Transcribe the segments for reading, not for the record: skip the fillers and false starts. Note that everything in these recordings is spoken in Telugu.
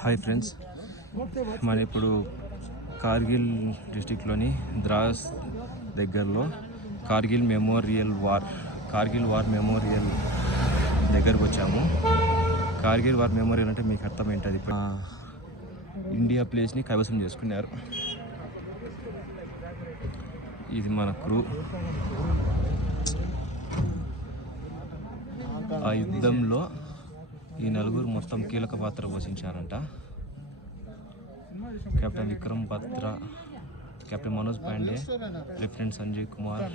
హాయ్ ఫ్రెండ్స్, మన ఇప్పుడు కార్గిల్ డిస్టిక్లోని ద్రాస్ దగ్గరలో కార్గిల్ వార్ మెమోరియల్ దగ్గరకు వచ్చాము. కార్గిల్ వార్ మెమోరియల్ అంటే మీకు అర్థం ఏంటది? ఇండియా ప్లేస్ని కైవసం చేసుకున్నారు. ఇది మన క్రూ. ఆ యుద్ధంలో ఈ నలుగురు మొత్తం కీలక పాత్ర పోషించారంట. Captain Vikram Batra, captain Manoj Pandey, lieutenant Sanjay Kumar,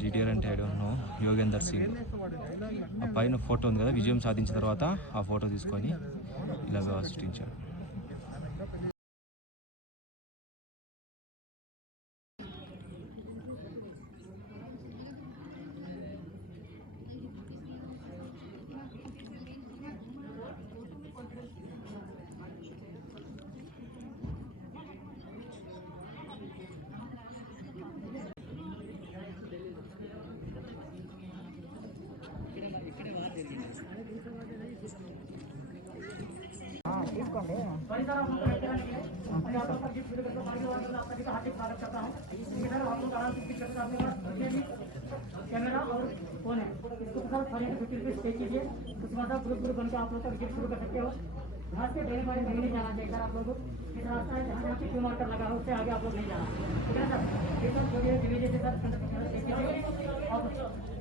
GDR అంటే I don't know, Yogendra Singh. ఆ పైన ఫోటో ఉంది కదా, విజయం సాధించిన తర్వాత ఆ ఫోటో తీసుకొని ఇలా సృష్టించారు. कैमरा और फोन है, इसको सर 50 रुपीज पे कीजिए। उसके बाद आप ग्रुप बन के आप लोग विजिट शुरू कर सकते हो। यहाँ से डेली बारे में नहीं जाना चाहिए सर। आप लोग इस रास्ता है जहाँ पे क्यू मार्कर लगा है उससे आगे आप लोग नहीं जाना, ठीक है सर। ये सब जो है धीरे धीरे सर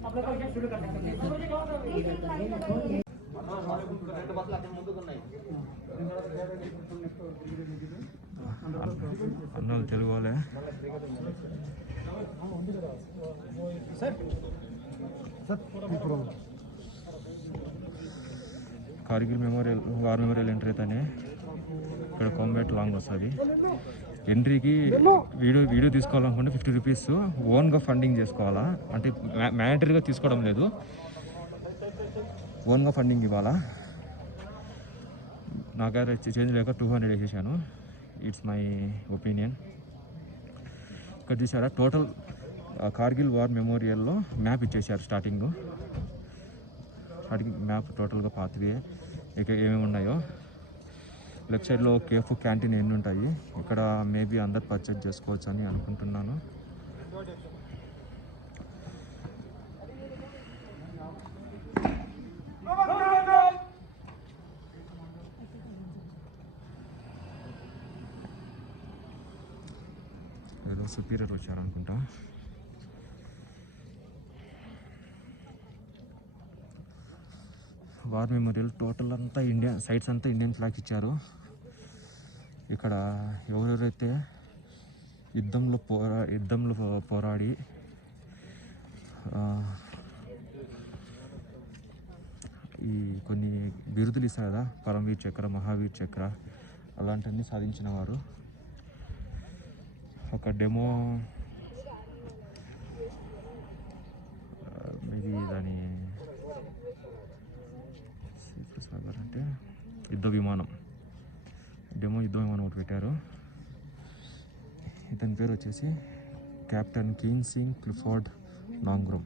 आप लोग विजिट शुरू कर सकते हैं। అన్నలు తెలుగు వాళ్ళే. కార్గిల్ వార్ మెమోరియల్ ఎంట్రీ అయితేనే ఇక్కడ కాంబాట్ లాంగ్ వస్తుంది. ఎంట్రీకి వీడియో తీసుకోవాలనుకుంటే 50 రూపీస్ ఓన్గా ఫండింగ్ చేసుకోవాలా, అంటే మ్యాండటరీగా తీసుకోవడం లేదు, ఓన్గా ఫండింగ్ ఇవ్వాలా. నాకైతే చేంజ్ లేక 200 వేసేసాను. It's my opinion. ఇక్కడ చూసారా, టోటల్ కార్గిల్ వార్ మెమోరియల్లో మ్యాప్ ఇచ్చేసారు. స్టార్టింగ్ మ్యాప్ టోటల్గా పాత్వే ఇక ఏమేమి ఉన్నాయో. లెఫ్ట్ సైడ్లో కేఫ్, క్యాంటీన్ ఎన్ని ఉంటాయి. ఇక్కడ మేబీ అందరు పర్చేజ్ చేసుకోవచ్చు అని అనుకుంటున్నాను. ఏదో సుపీరియర్ వచ్చారనుకుంటా. వార్ మెమోరియల్ టోటల్ అంతా ఇండియన్ సైట్స్ అంతా ఇండియన్ ఫ్లాగ్స్ ఇచ్చారు. ఇక్కడ ఎవరెవరైతే యుద్ధంలో పోరాడి ఈ కొన్ని బిరుదులు ఇస్తారు కదా, పరమవీర్ చక్ర, మహావీర్ చక్ర, అలాంటివన్నీ సాధించిన వారు. ఒక డెమో ఇది దాని సాగర్ అంటే యుద్ధ విమానం, డెమో యుద్ధ విమానం ఒకటి పెట్టారు. ఇతని పేరు వచ్చేసి captain Keishing Clifford Nongrum.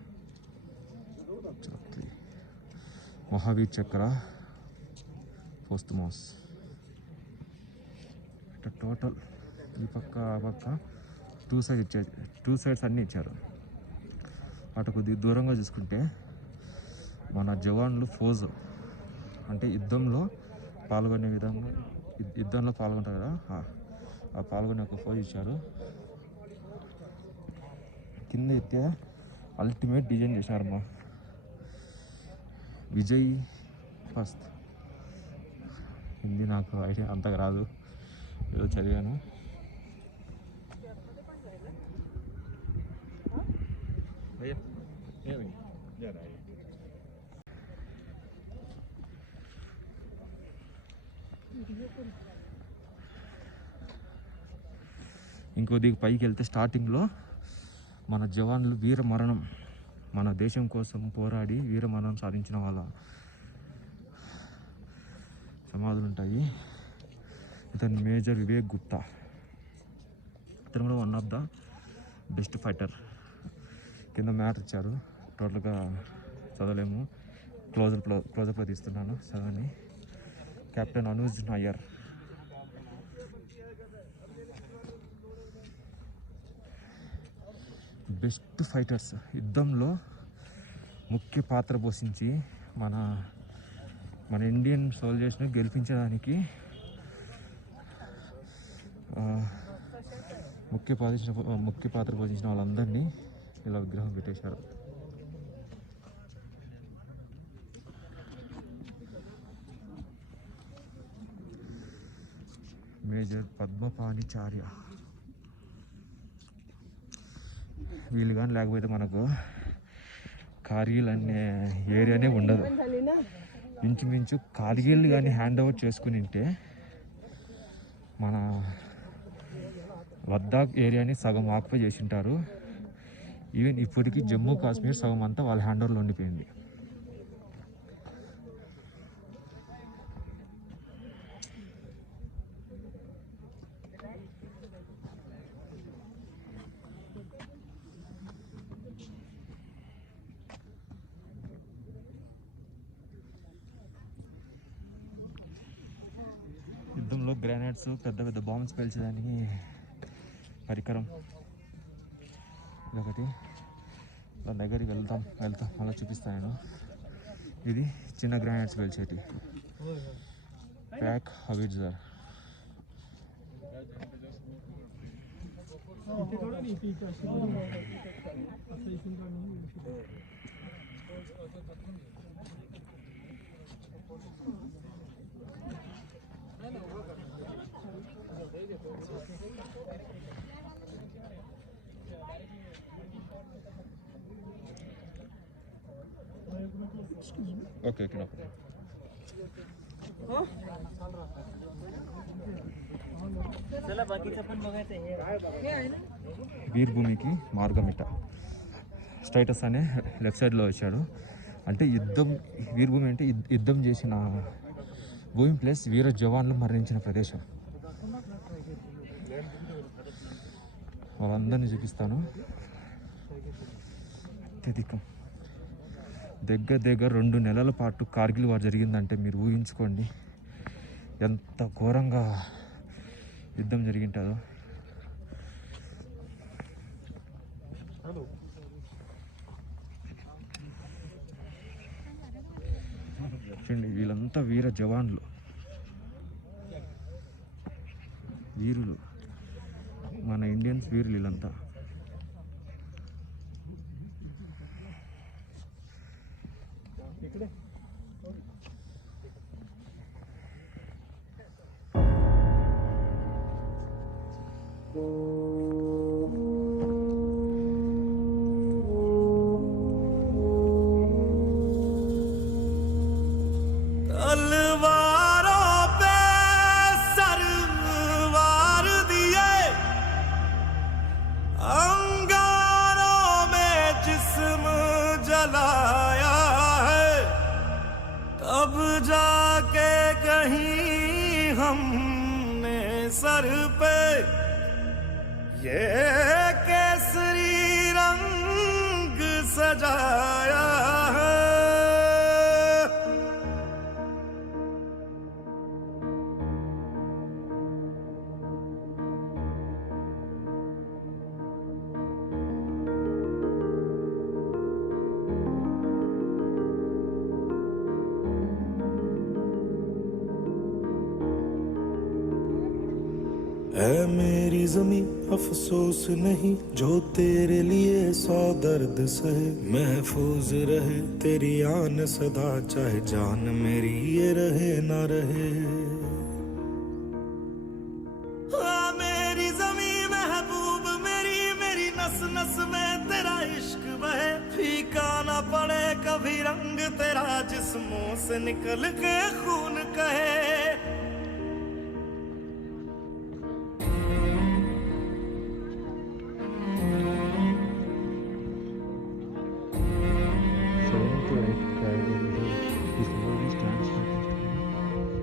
Mahavir Chakra posthumous. ఇట్లా టోటల్ ఈ పక్క ఆ పక్క టూ సైడ్స్ అన్నీ ఇచ్చారు. అటు కొద్దిగా దూరంగా చూసుకుంటే మన జవాన్లు ఫోజ్ అంటే యుద్ధంలో పాల్గొనే విధంగా, యుద్ధంలో పాల్గొంటారు కదా, ఆ పాల్గొనే ఒక ఫోజ్ ఇచ్చారు. కింద అయితే అల్టిమేట్ డిజైన్ చేశారమ్మా. విజయ్ ఫస్ట్. హిందీ నాకు ఐడియా అంతగా రాదు, ఏదో చదివాను. ఇంకో దిగు పైకి వెళ్తే స్టార్టింగ్లో మన జవాన్లు వీర మరణం, మన దేశం కోసం పోరాడి వీర మరణం సాధించిన వాళ్ళ సమాధులు ఉంటాయి. ఇతను మేజర్ వివేక్ గుప్తా. ఇతను కూడా one of the best fighter. కింద మ్యాటర్ ఇచ్చారు, టోటల్గా చదవలేము, క్లోజప్లో తీస్తున్నాను చదవని. Captain Anuj Nair. Best fighters, యుద్ధంలో ముఖ్య పాత్ర పోషించి మన ఇండియన్ సోల్జర్స్ని గెలిపించడానికి ముఖ్య పాత్ర పోషించిన వాళ్ళందరినీ ఇలా విగ్రహం పెట్టేశారు. మేజర్ పద్మపాణిచార్య. వీళ్ళు కానీ లేకపోతే మనకు కార్గిల్ అనే ఏరియానే ఉండదు. ఇంచుమించు కార్గిల్ కానీ హ్యాండ్ ఓవర్ చేసుకుని ఉంటే మన లద్దాఖ్ ఏరియాని సగం ఆక్యుపై చేసి ఉంటారు. ఈవెన్ ఇప్పటికీ జమ్మూ కాశ్మీర్ సగం అంతా వాళ్ళ హ్యాండ్ ఓవర్లో ఉండిపోయింది. యుద్ధంలో గ్రానైడ్స్, పెద్ద పెద్ద బాంబ్స్ పేల్చేదానికి పరికరం ఇదొకటి. దాని దగ్గరికి వెళ్తాం అలా చూపిస్తాను నేను. ఇది చిన్న గ్రానైడ్స్ పేల్చేటి ప్యాక్ హవిట్జర్. Okay okay. వీర్భూమికి మార్గమిట. స్టేటస్ అనే లెఫ్ట్ సైడ్లో వచ్చాడు. అంటే వీర్భూమి అంటే యుద్ధం చేసిన భూమి ప్లస్ వీర జవాన్లు మరణించిన ప్రదేశం. వాళ్ళందరినీ చూపిస్తాను. అత్యధికం దగ్గర 2 నెలల పాటు కార్గిల్ వార్ జరిగిందంటే మీరు ఊహించుకోండి ఎంత ఘోరంగా యుద్ధం జరిగింటుందో. చూడండి, వీళ్ళంతా వీర జవాన్లు, వీరులు, మన ఇండియన్స్ వీరులు వీళ్ళంతా. नहीं हमने सर पे ये केसरी रंग सजाया है। ऐ मेरी ज़मीं अफसोस नहीं जो तेरे लिए 100 दर्द सहे, महफूज रहे तेरी आन सदा चाहे जान मेरी ये रहे ना रहे। हाँ मेरी ज़मीं महबूब मेरी, मेरी नस नस में तेरा इश्क बहे, फीका ना पड़े कभी रंग तेरा जिस्मों से निकल के खून कहे।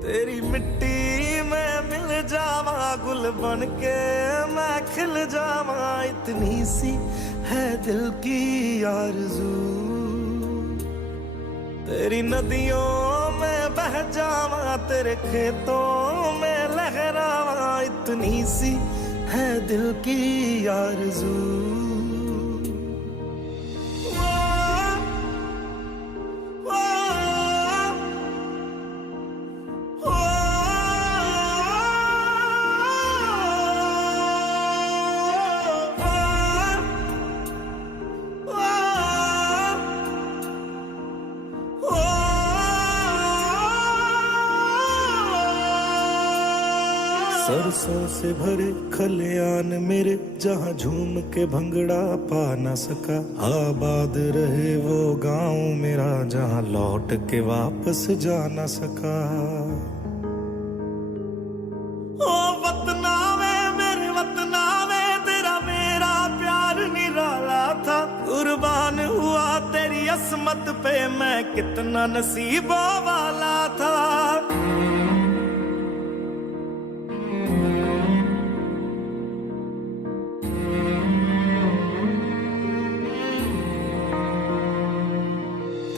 तेरी मिट्टी में मिल जावा गुल बन के मैं खिल जावा, इतनी सी है दिल की आरज़ू। तेरी नदियों में बह जावा तेरे खेतों में लहरावा, इतनी सी है दिल की आरज़ू। सरसों से भरे खलियान मेरे जहाँ झूम के भंगड़ा पा न सका, आबाद रहे वो गांव मेरा जहाँ लौट के वापस जा न सका। ओ वतना में मेरे वतना में तेरा मेरा प्यार निराला था, कुर्बान हुआ तेरी असमत पे मैं कितना नसीबों वाला था।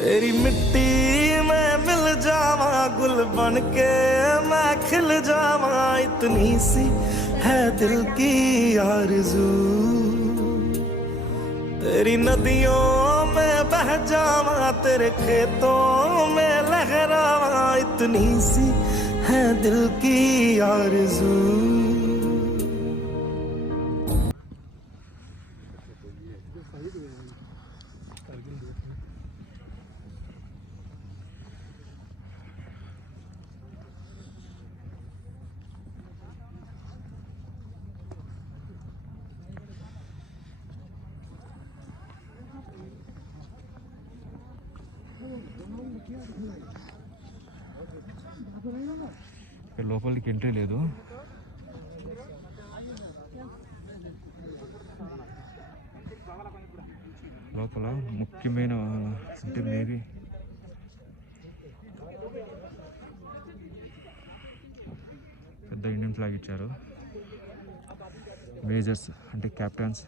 तेरी मिट्टी में मिल जावा गुल बन के मैं खिल जावा, इतनी सी है दिल की आरज़ू। तेरी नदियों में बह जावा तेरे खेतों में लहरावा, इतनी सी है दिल की आरज़ू। ఇక్కడ లోపలికి ఎంట్రీ లేదు. లోపల ముఖ్యమైన అంటే మేబీ పెద్ద ఇండియన్ ఫ్లాగ్ ఇచ్చారు. మేజర్స్ అంటే కెప్టెన్స్,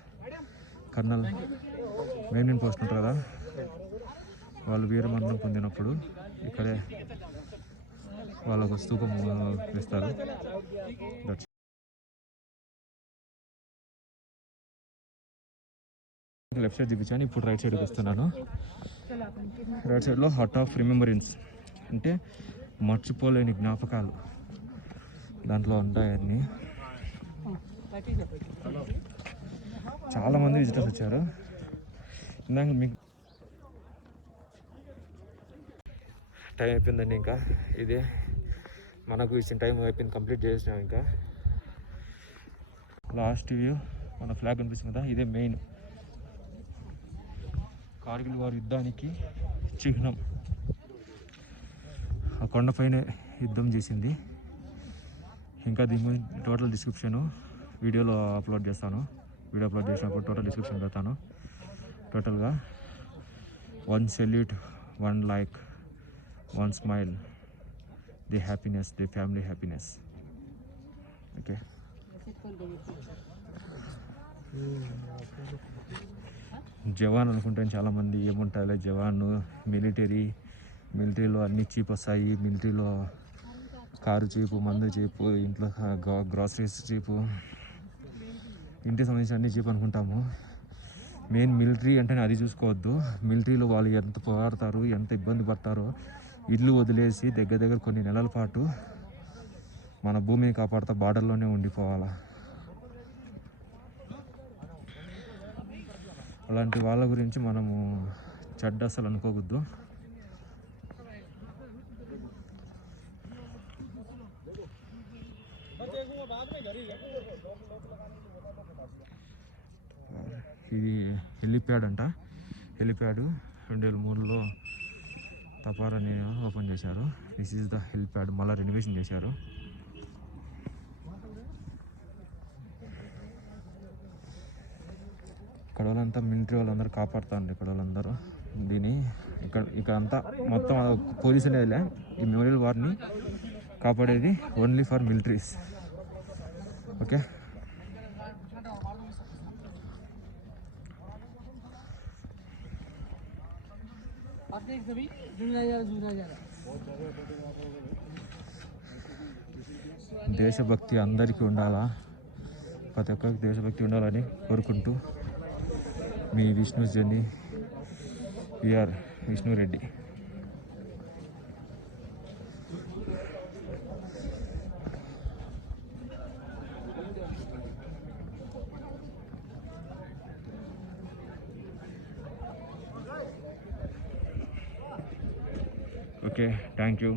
కర్నల్, మెయిన్ పోస్ట్ ఉంటారు కదా, వాళ్ళు వీరమరణం పొందినప్పుడు ఇక్కడే వాళ్ళకు స్తూపం వేస్తారు. లెఫ్ట్ సైడ్ చూపించాను, ఇప్పుడు రైట్ సైడ్కి వస్తున్నాను. రైట్ సైడ్లో హార్ట్ ఆఫ్ రిమెంబరెన్స్ అంటే మర్చిపోలేని జ్ఞాపకాలు దాంట్లో ఉంటాయన్నీ. చాలామంది విజిటర్స్ వచ్చారు. ఇందాక మీకు టైం అయిపోయిందండి, ఇంకా ఇదే మనకు ఇచ్చిన టైం అయిపోయింది, కంప్లీట్ చేసినాం. ఇంకా లాస్ట్ వ్యూ మన ఫ్లాగ్ కనిపిస్తుంది కదా, ఇదే మెయిన్ కార్గిల్ వారి యుద్ధానికి చిహ్నం. ఆ కొండపైనే యుద్ధం చేసింది. ఇంకా దీని టోటల్ డిస్క్రిప్షను వీడియోలో అప్లోడ్ చేస్తాను. వీడియో అప్లోడ్ చేసినప్పుడు టోటల్ డిస్క్రిప్షన్ పెడతాను. టోటల్గా 1 salute, 1 like, 1 smile, the happiness, the family happiness. Okay, jawan అనుకుంటాను చాలామంది, ఏముంటాయి జవాన్ మిలిటరీలో అన్నీ చీప్ వస్తాయి, మిలిటరీలో కారు చీపు, మందు చీపు, ఇంట్లో గ్రాసరీస్ చీపు, ఇంటికి సంబంధించిన అన్ని చీప్ అనుకుంటాము. మెయిన్ మిలిటరీ అంటేనే అది చూసుకోవద్దు. మిలిటరీలో వాళ్ళు ఎంత పోరాడతారు, ఎంత ఇబ్బంది పడతారో, ఇల్లు వదిలేసి దగ్గర కొన్ని నెలల పాటు మన భూమిని కాపాడుతూ బార్డర్లోనే ఉండిపోవాలా. అలాంటి వాళ్ళ గురించి మనము చెడ్డ అసలు అనుకోవద్దు. ఇది హెలిప్యాడ్ అంట. హెలిప్యాడ్ 2003లో తపారని ఓపెన్ చేశారు. This is the helipad. మళ్ళీ రెనోవేషన్ చేశారు. ఇక్కడ వాళ్ళంతా మిలిటరీ వాళ్ళందరూ కాపాడుతారు. ఇక్కడ వాళ్ళందరూ ఇక్కడ అంతా మొత్తం పోలీసు అనేదిలే. ఈ మెమోరియల్ వార్ని కాపాడేది ఓన్లీ ఫర్ మిలిటరీస్. ఓకే, దేశభక్తి అందరికీ ఉండాలా, ప్రతి ఒక్కరికి దేశభక్తి ఉండాలని కోరుకుంటూ మీ Vishnu journey VR Vishnu Reddy. Okay, thank you.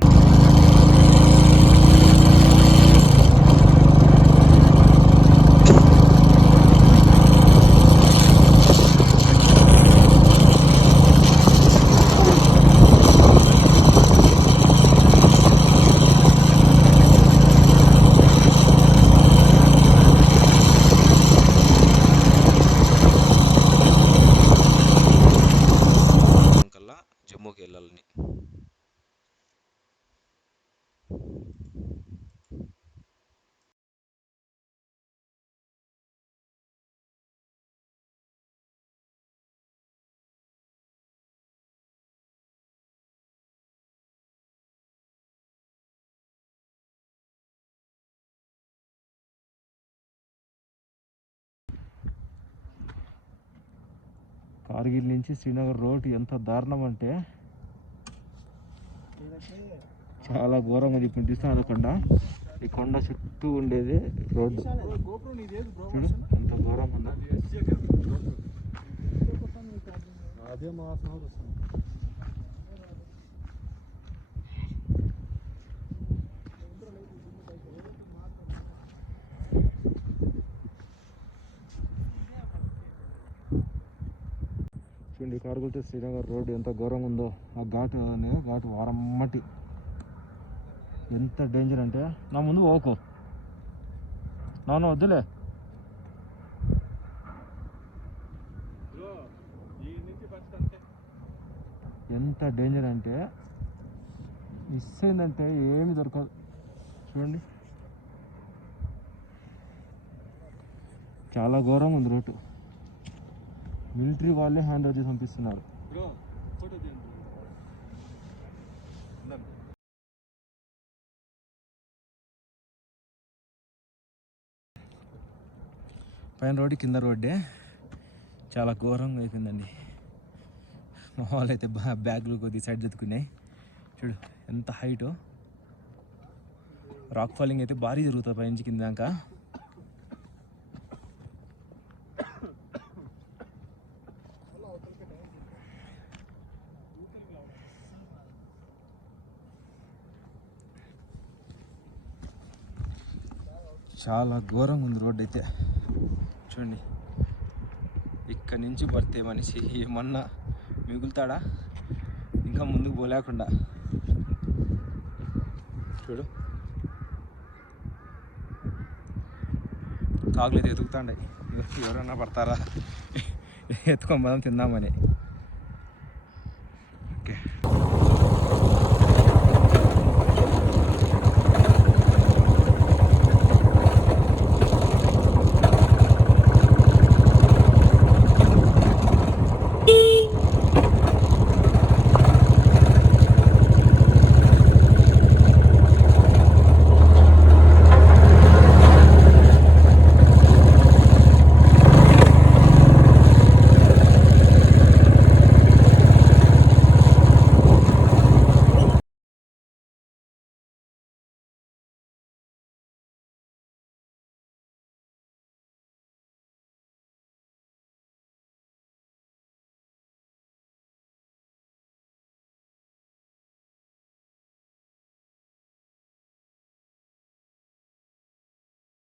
జమ్మూకి వెళ్ళాలని. కార్గిల్ నుంచి శ్రీనగర్ రోడ్ ఎంత దారుణం అంటే చాలా ఘోరంగా ఉంది. ఇప్పుడు చూస్తాను కొండ, ఈ కొండ చుట్టూ ఉండేది రోడ్డు. చూడు ఎంత ఘోరంగా ఉందో. చూడండి కార్గిల్ టు శ్రీనగర్ రోడ్డు ఎంత ఘోరంగా ఉందో. ఆ ఘాటు వారమ్మటి ఎంత డేంజర్ అంటే, నా ముందు పోకు నాన్న, వద్దులే. ఎంత డేంజర్ అంటే మిస్ అయిందంటే ఏమి దొరకదు. చూడండి చాలా ఘోరంగా ఉంది రోడ్డు. మిలిటరీ వాళ్ళే హ్యాండ్ ఓవర్ చేసి పంపిస్తున్నారు. పైన రోడ్డు కింద రోడ్డే చాలా ఘోరంగా అయిపోయిందండి. మా వాళ్ళు అయితే బ్యాగ్లు కొద్ది సైడ్ జతుకున్నాయి. చూడు ఎంత హైటో. రాక్ ఫాలింగ్ అయితే భారీ జరుగుతుంది పైనుంచి కింద దాకా. చాలా ఘోరంగా ఉంది రోడ్డు అయితే. చూడండి ఇక్కడి నుంచి పడితే మనిషి ఏమన్నా మిగులుతాడా, ఇంకా ముందుకు పోలేకుండా. చూడు కాకులు అయితే ఎతుకుతాండాయి. ఎవరన్నా పడతారా, ఎత్తుకొని పోదాం తిందామని.